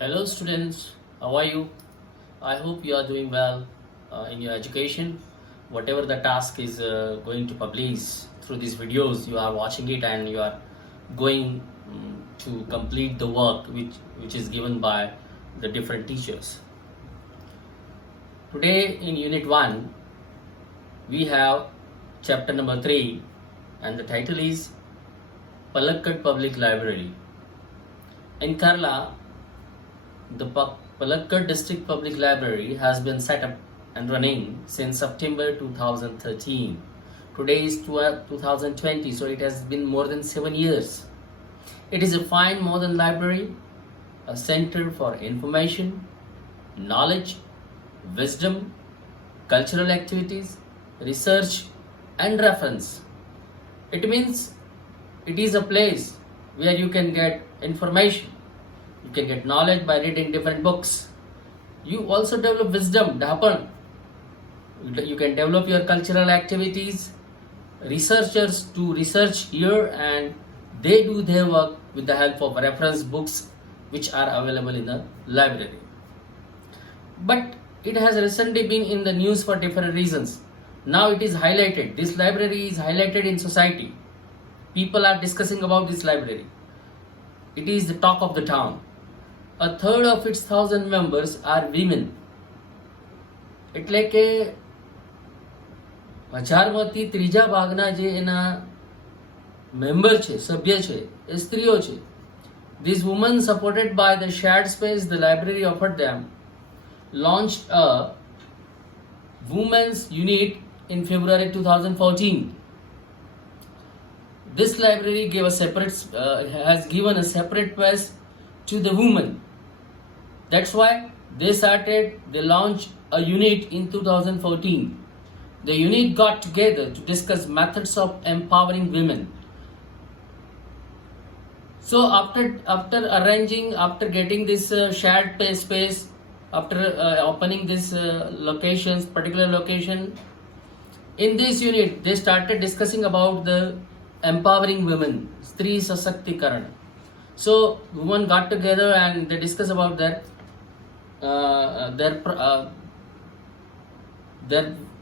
Hello, students. How are you? I hope you are doing well in your education. Whatever the task is going to publish through these videos, you are watching it and you are going to complete the work which is given by the different teachers. Today in Unit 1, we have chapter number 3 and the title is Palakkad Public Library. In Kerala, the Palakkad District Public Library has been set up and running since September 2013. Today is 2020, so it has been more than 7 years. It is a fine modern library, a center for information, knowledge, wisdom, cultural activities, research, and reference. It means it is a place where you can get information. You can get knowledge by reading different books. You also develop wisdom, dapan. You can develop your cultural activities. Researchers do research here and they do their work with the help of reference books which are available in the library. But it has recently been in the news for different reasons. Now it is highlighted. This library is highlighted in society. People are discussing about this library. It is the talk of the town. A third of its 1,000 members are women. એટલે કે હજારમાંથી ત્રીજા ભાગના જે એના member છે, સભ્ય છે, એ સ્ત્રીઓ છે. These women, supported by the shared space the library offered them, launched a women's unit in February 2014. This library has given a separate space to the women. That's why they launched a unit in 2014. The unit got together to discuss methods of empowering women. So after getting this shared space, after opening this particular location, in this unit they started discussing about the empowering women, Stri Sashaktikarana. So women got together and they discussed about their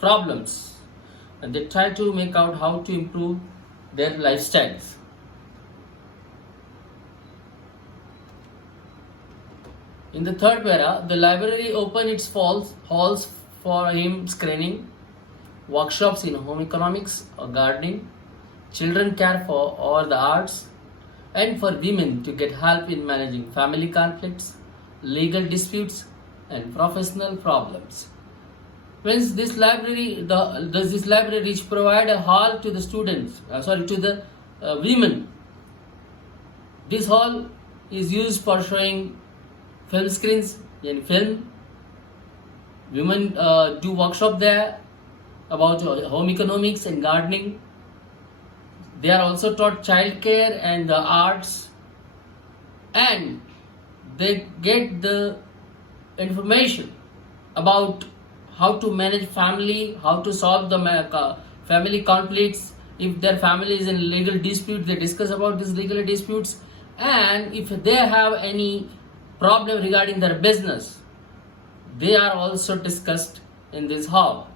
problems and they try to make out how to improve their lifestyles. In the third para, the library opened its halls for hymn screening, workshops in home economics or gardening, children care or the arts, and for women to get help in managing family conflicts, legal disputes, and professional problems. Whence this library provide a hall to the women. This hall is used for showing film screens and film. Women do workshop there about home economics and gardening. They are also taught child care and the arts, and they get the information about how to manage family, how to solve the family conflicts. If their family is in legal dispute, they discuss about these legal disputes, and if they have any problem regarding their business, they are also discussed in this hall.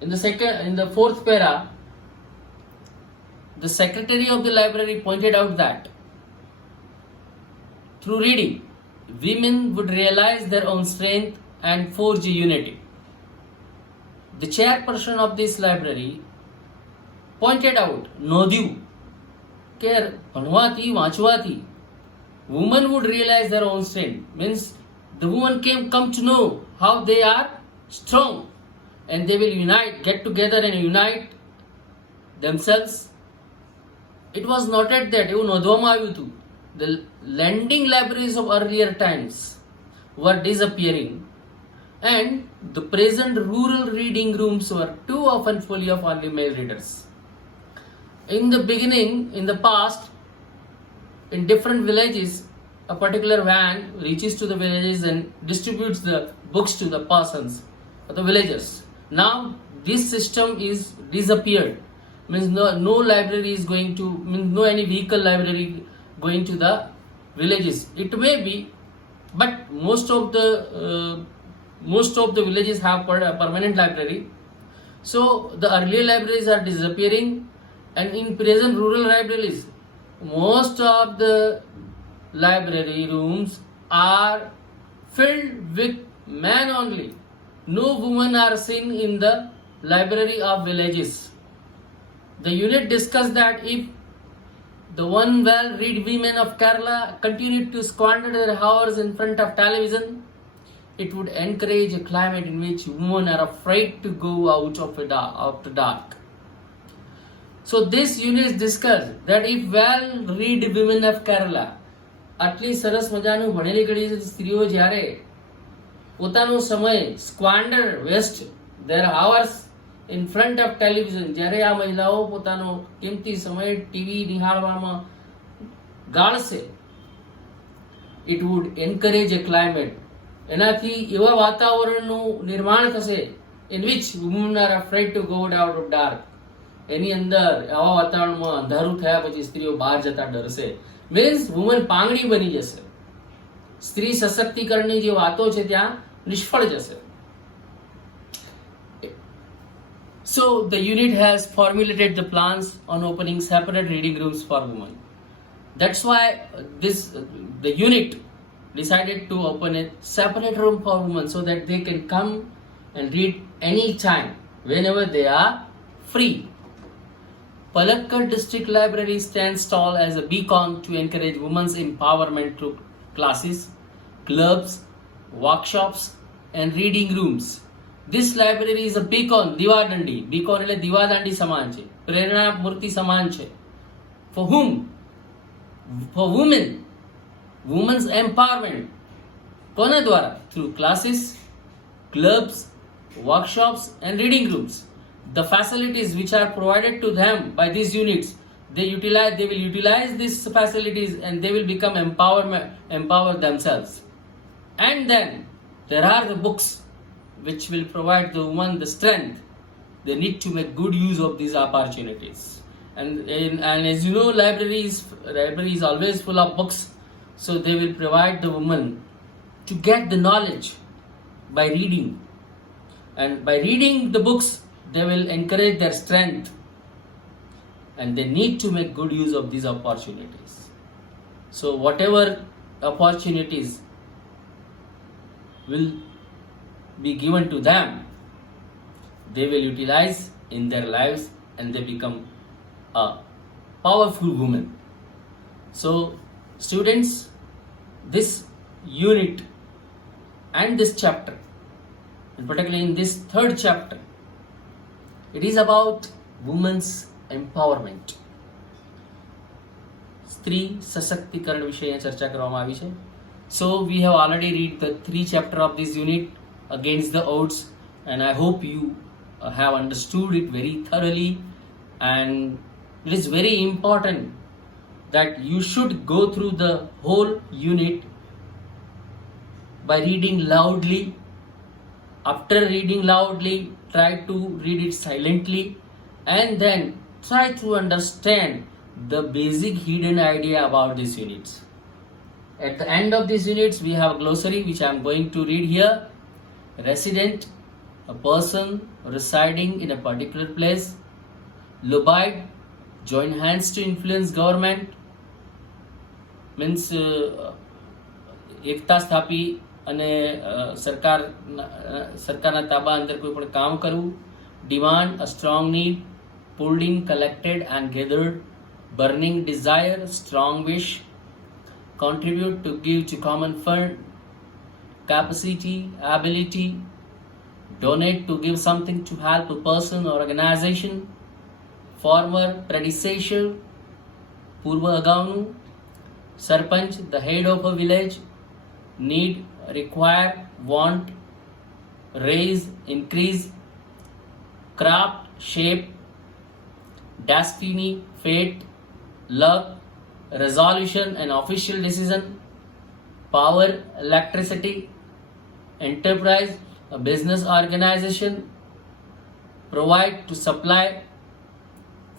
In the fourth para, the secretary of the library pointed out that through reading, women would realize their own strength and forge unity. The chairperson of this library pointed out, નોંધ્યું કે ભણવાથી વાંચવાથી women would realize their own strength. Means the women come to know how they are strong and they will get together and unite themselves. It was noted that the lending libraries of earlier times were disappearing and the present rural reading rooms were too often full of only male readers. In the beginning, in the past, in different villages, a particular van reaches to the villages and distributes the books to the persons, the villagers. Now this system is disappeared. Means no library is going to, means no any vehicle library going to the villages. It may be, but most of the villages have a permanent library. So the earlier libraries are disappearing, and in present rural libraries, most of the library rooms are filled with men only. No women are seen in the library of villages. The unit discussed that if the one well-read women of Kerala continued to squander their hours in front of television, it would encourage a climate in which women are afraid to go out after dark. So this unit discussed that if well-read women of Kerala, આટલી સરસ મજાનું ભણેલી ગળી સ્ત્રીઓ જ્યારે પોતાનો સમય સ્ક્વાન્ડર waste their hours in front of television, જ્યારે આ મહિલાઓ પોતાનો કિંમતી સમય TV નિહાળવામાં ગાળશે, it would encourage a climate, એનાથી એવા વાતાવરણનું નિર્માણ થશે in which women are afraid to go out of dark. એની અંદર આવા વાતાવરણમાં અંધારું થયા પછી સ્ત્રીઓ બહાર જતા ડરશે. મીન્સ વુમન પાંગડી બની જશે. સ્ત્રી સશક્તિકરણની જે વાતો છે ત્યાં નિષ્ફળ જશે. So the unit has formulated the plans on opening separate reading rooms for women. That's why the unit decided to open a separate room for women so that they can come and read anytime whenever they are free. Palakkad District Library stands tall as a beacon to encourage women's empowerment through classes, clubs, workshops and reading rooms. This library is a beacon, Diwadandi. Beacon એટલે દીવાદાંડી સમાન છે, પ્રેરણા મૂર્તિ સમાન છે. For whom? For women. Women's empowerment. કોના દ્વારા? Through classes, clubs, workshops and reading rooms. The facilities which are provided to them by these units, they will utilize these facilities and they will become empower themselves. And then there are the books which will provide the woman the strength. They need to make good use of these opportunities. And as you know, library is always full of books, so they will provide the woman to get the knowledge by reading. And by reading the books, they will encourage their strength, and they need to make good use of these opportunities. So whatever opportunities will be given to them, they will utilize in their lives and they become a powerful woman. So students, this unit and this chapter, and particularly in this third chapter, it is about women's empowerment. સ્ત્રી સશક્તિકરણ વિશે ચર્ચા કરવામાં આવી છે. So we have already read the 3 chapter of this unit, Against the Odds, and I hope you have understood it very thoroughly. And it is very important that you should go through the whole unit by reading loudly. After reading loudly, try to read it silently and then try to understand the basic hidden idea about these units. At the end of these units, we have a glossary which I am going to read here. Resident, a person residing in a particular place. Lobbying, join hands to influence government. Means એકતા સ્થાપી અને સરકારના તાબા અંદર કોઈ પણ કામ કરવું. Demand, a strong need. Pulled in, collected and gathered. Burning desire, strong wish. Contribute, to give to common fund. Capacity, ability. Donate, to give something to help a person or organization. Former, predecessor. પૂર્વ અગાઉનું. Sarpanch, the head of a village. Need, require, want, raise, increase. Craft, shape. Destiny, fate. Luck, resolution and official decision. Power, electricity. Enterprise, a business organization. Provide, to supply.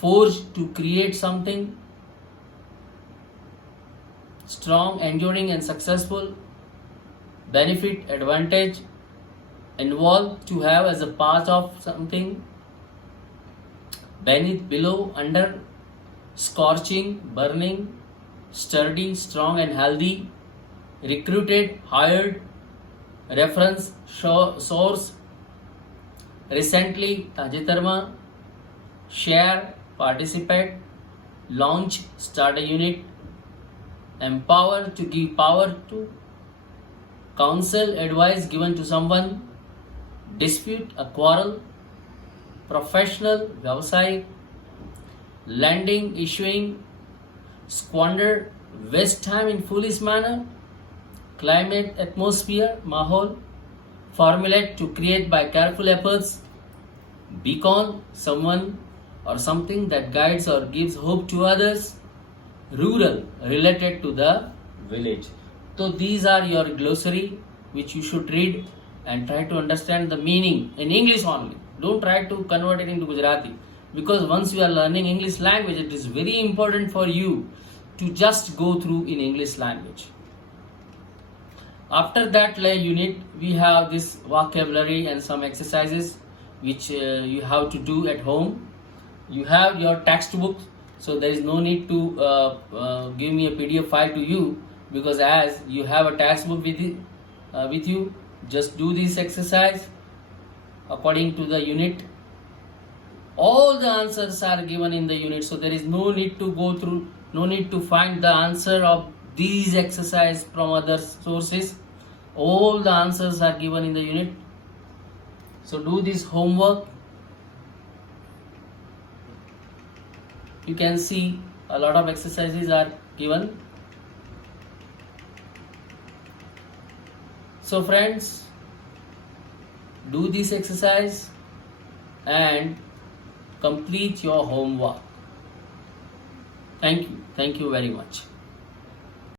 Forge, to create something. strong, enduring, and successful, benefit, advantage, involve, to have as a part of something, beneath, below, under, scorching, burning, sturdy, strong, and healthy, recruited, hired, reference, source, recently, tajetarma, share, participate, launch, start a unit, empower, to give power to, counsel, advice given to someone, dispute, a quarrel, professional, vyavasayik, lending, issuing, squander, waste time in foolish manner, climate, atmosphere, mahol, formulate, to create by careful efforts, beacon, someone or something that guides or gives hope to others, rural, related to the village. So these are your glossary which you should read and try to understand the meaning in English only. Don't try to convert it into Gujarati, because once you are learning English language, it is very important for you to just go through in English language. After that unit, we have this vocabulary and some exercises which you have to do at home. You have your textbook, so there is no need to give me a PDF file to you, because as you have a textbook with you, just do this exercise according to the unit. All the answers are given in the unit, so there is no need to go through, no need to find the answer of these exercises from other sources. All the answers are given in the unit. So do this homework. You can see a lot of exercises are given. So friends, do this exercise and complete your homework. Thank you very much.